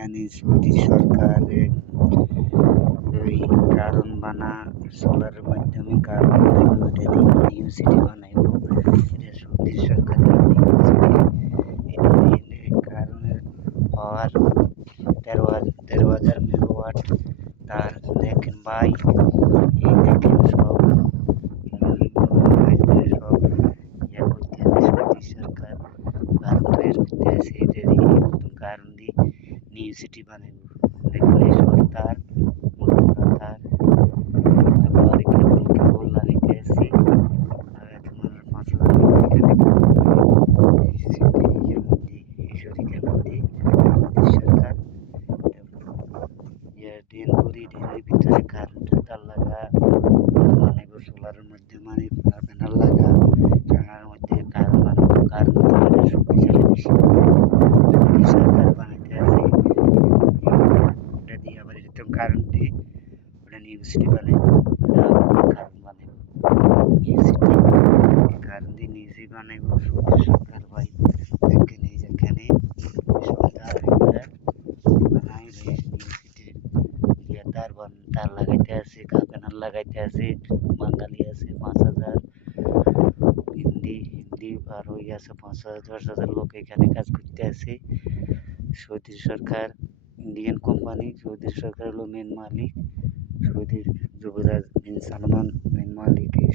জানি সৌদি সরকার ওই কারণ বানা সোলারের মাধ্যমে কারণ বানাইব, ওটা দিয়ে নিউ সিটি বানাইব। এটা সৌদি সরকারের নিউ সিটি। এটা এলে কারণের পাওয়ার 13,000 মেগাওয়াট। তার দেখেন ভাই, এই দেখেন সব সব ইয়া করতেছে সৌদি সরকার, কারণ তৈরি করতেছে। এটা দিয়ে কারণ দিয়ে নিউ সিটি বানাইব। দেখেন এই সব তার মোটা তার আবার কেবল লাগাইতেছে। আর তোমার 5,000 এখানে সিটি ইয়ের মধ্যে, এই শরিকের মধ্যে সরকার ড্রেন করি, ড্রেনের ভিতরে কারেন্টের তার লাগা বানাইব, সোলারের মধ্যে মানে প্যানেল লাগা, প্যানেলের মধ্যে কারেন্ট বানাবো। কারেন্ট তাহলে শক্তিশালী বেশি সৌদি সরকার বানাইতে আছে। ওটা দিয়ে আবার এরকম কারেন্ট দিয়ে ওটা নিউ সিটি বানাইব, ওটা আবার কারেন্ট বানাইব নিউ সিটি। কারেন্ট দিয়ে নিউ সিটি বানাইব সৌদি সরকার ভাই। দেখেন এই যেখানে বানাই নিউ সিটির তার লাগাইতে আছে, প্যানেল লাগাইতে আছে। বাঙালি আছে 5,000, হিন্দি আর ওই আছে 5,000 10,000 লোক এখানে কাজ করতে আছে। সৌদি সরকার ইন্ডিয়ান কোম্পানি, সৌদি সরকার হলো মেন মালিক। সৌদির যুবরাজ বিন সালমান মেন মালিক এই